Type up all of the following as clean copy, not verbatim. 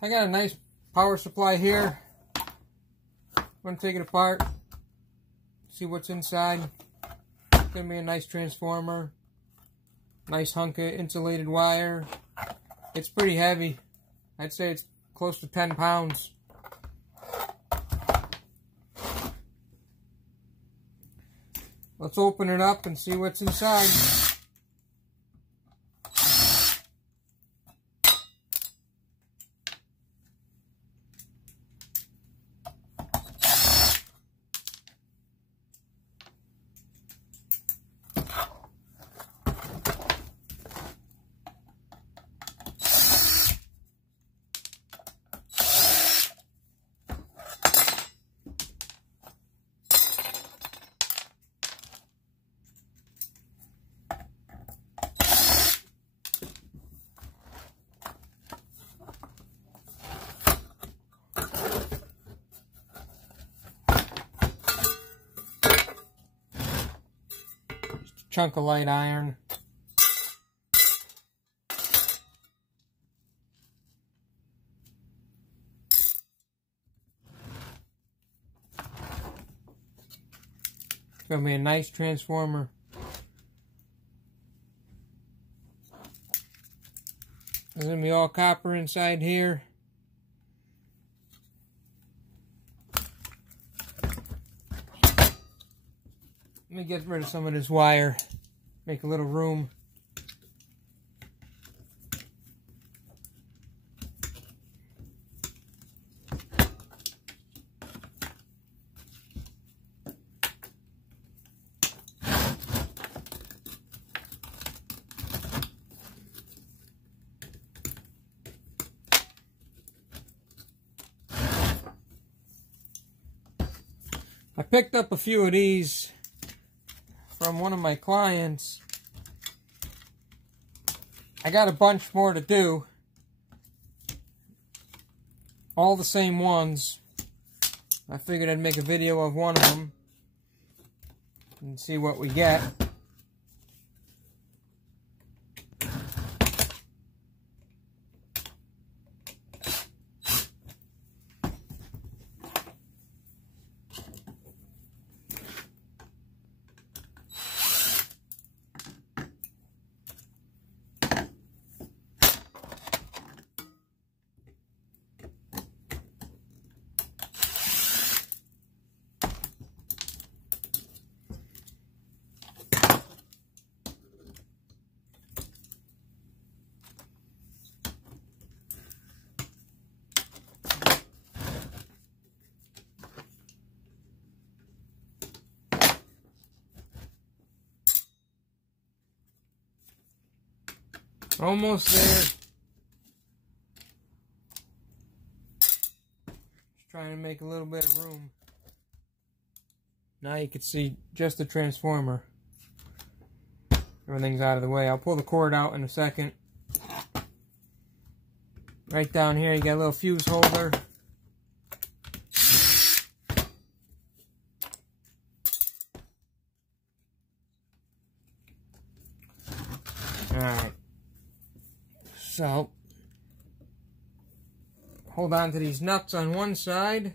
I got a nice power supply here. I'm going to take it apart, see what's inside. It's going to be a nice transformer, nice hunk of insulated wire. It's pretty heavy. I'd say it's close to 10 pounds. Let's open it up and see what's inside. Chunk of light iron. It's going to be a nice transformer. It's going to be all copper inside here. Let me get rid of some of this wire, make a little room. I picked up a few of these from one of my clients. I got a bunch more to do. All the same ones. I figured I'd make a video of one of them and see what we get. Almost there. Just trying to make a little bit of room. Now you can see just the transformer. Everything's out of the way. I'll pull the cord out in a second. Right down here you got a little fuse holder. Alright. So, hold on to these nuts on one side.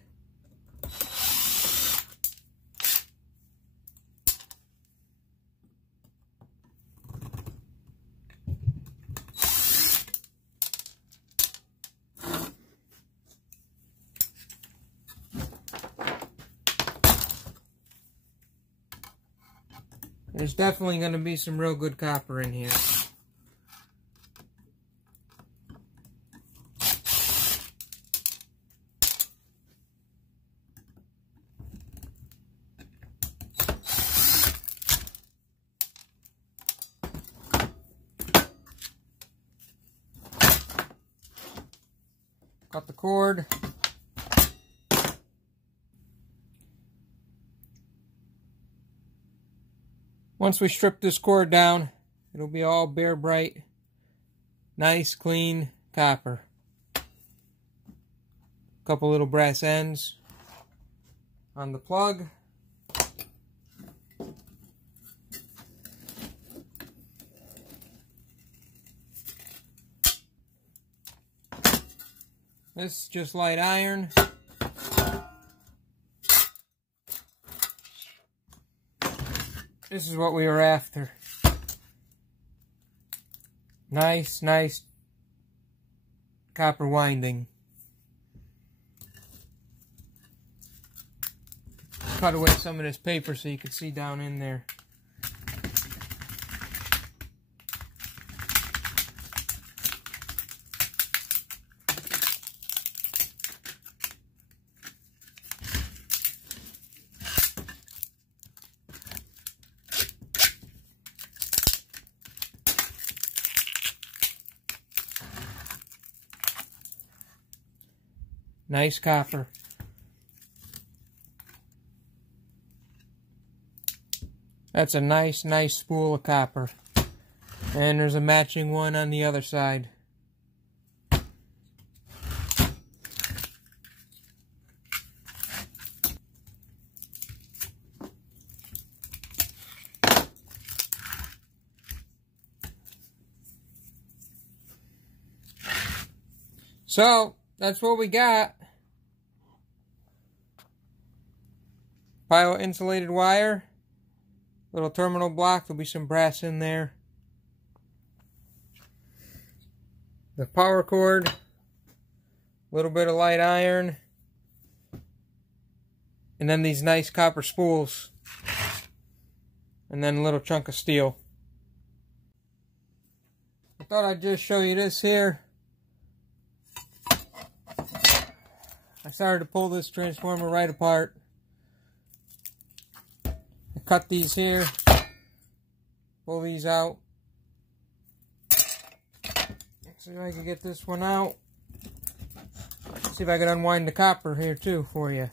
There's definitely going to be some real good copper in here. Cut the cord. Once we strip this cord down, it'll be all bare bright, nice clean copper. Couple little brass ends on the plug. This is just light iron. This is what we were after. Nice copper winding. Cut away some of this paper so you can see down in there. Nice copper. That's a nice spool of copper. And there's a matching one on the other side. So, that's what we got. Pile of insulated wire. Little terminal block. There'll be some brass in there. The power cord. A little bit of light iron. And then these nice copper spools. And then a little chunk of steel. I thought I'd just show you this here. I started to pull this transformer right apart. I cut these here, pull these out. See if I can get this one out. See if I can unwind the copper here too for you.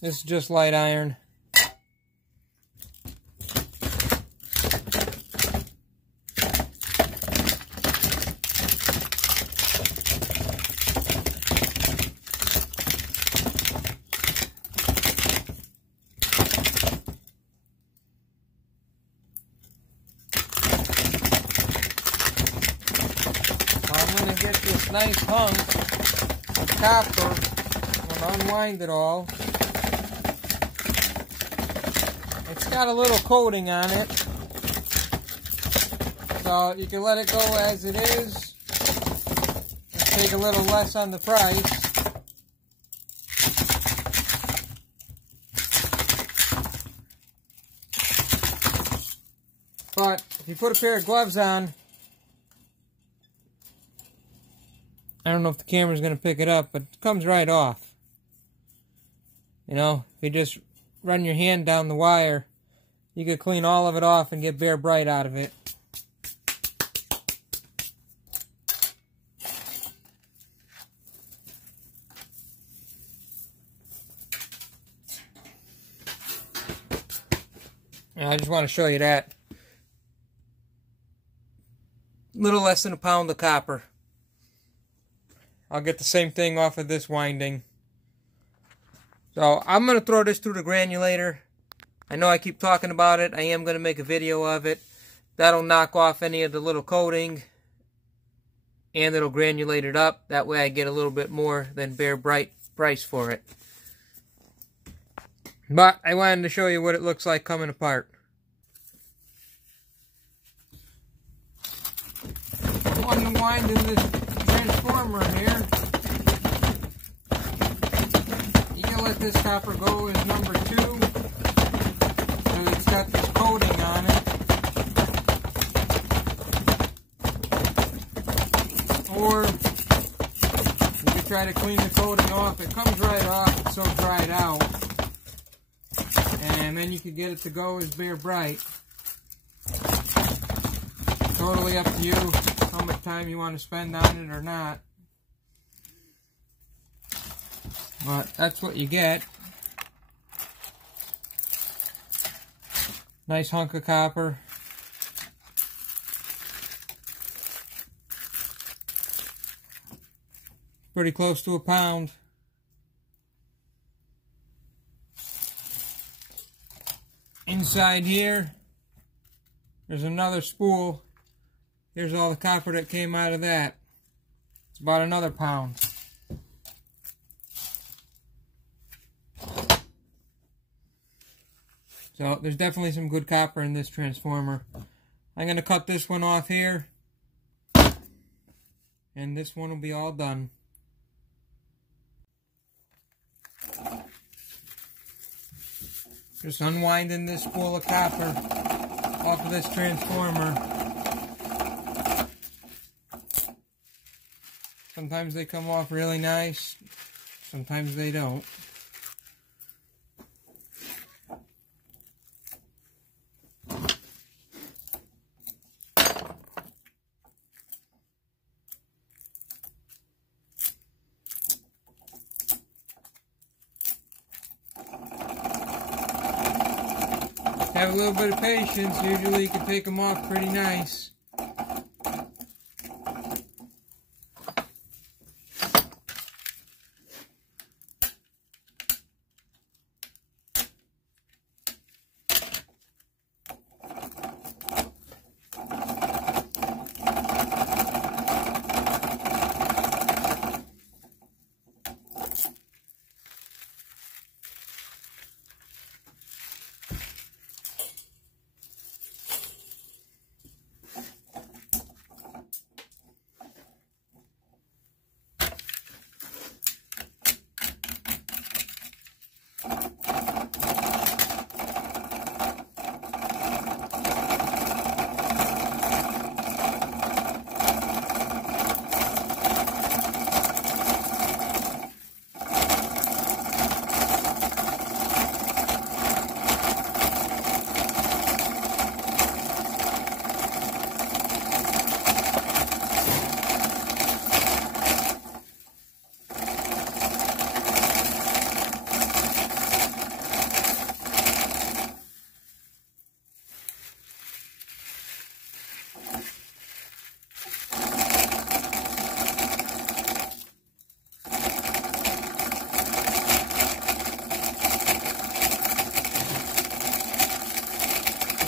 This is just light iron. I'm going to get this nice hunk of copper. I'm going to unwind it all. It's got a little coating on it, so you can let it go as it is and take a little less on the price. But if you put a pair of gloves on, I don't know if the camera's going to pick it up, but it comes right off. You know, if you just run your hand down the wire, you could clean all of it off and get Bear Brite out of it. And I just want to show you that. Little less than a pound of copper. I'll get the same thing off of this winding. So I'm going to throw this through the granulator. I know I keep talking about it. I am going to make a video of it. That'll knock off any of the little coating. And it'll granulate it up. That way I get a little bit more than Bear Brite price for it. But I wanted to show you what it looks like coming apart. Unwinding this transformer here. You can let this copper go as number 2. And it's got this coating on it. Or you can try to clean the coating off. It comes right off. It's so dried out. And then you can get it to go as Bear Brite. Totally up to you how much time you want to spend on it or not. But that's what you get. Nice hunk of copper. Pretty close to a pound. Inside here, There's another spool. Here's all the copper that came out of that. It's about another pound. So there's definitely some good copper in this transformer. I'm going to cut this one off here. And this one will be all done. Just unwinding this spool of copper off of this transformer. Sometimes they come off really nice, sometimes they don't. Have a little bit of patience, usually you can take them off pretty nice.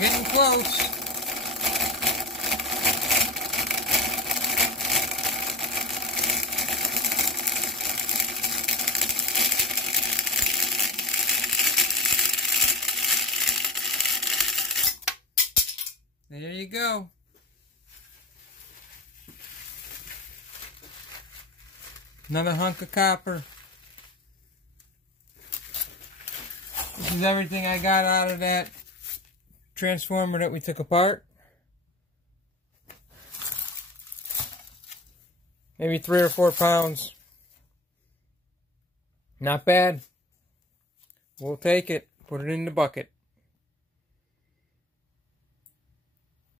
Getting close. There you go. Another hunk of copper. This is everything I got out of that transformer that we took apart. Maybe 3 or 4 pounds. Not bad. We'll take it. Put it in the bucket.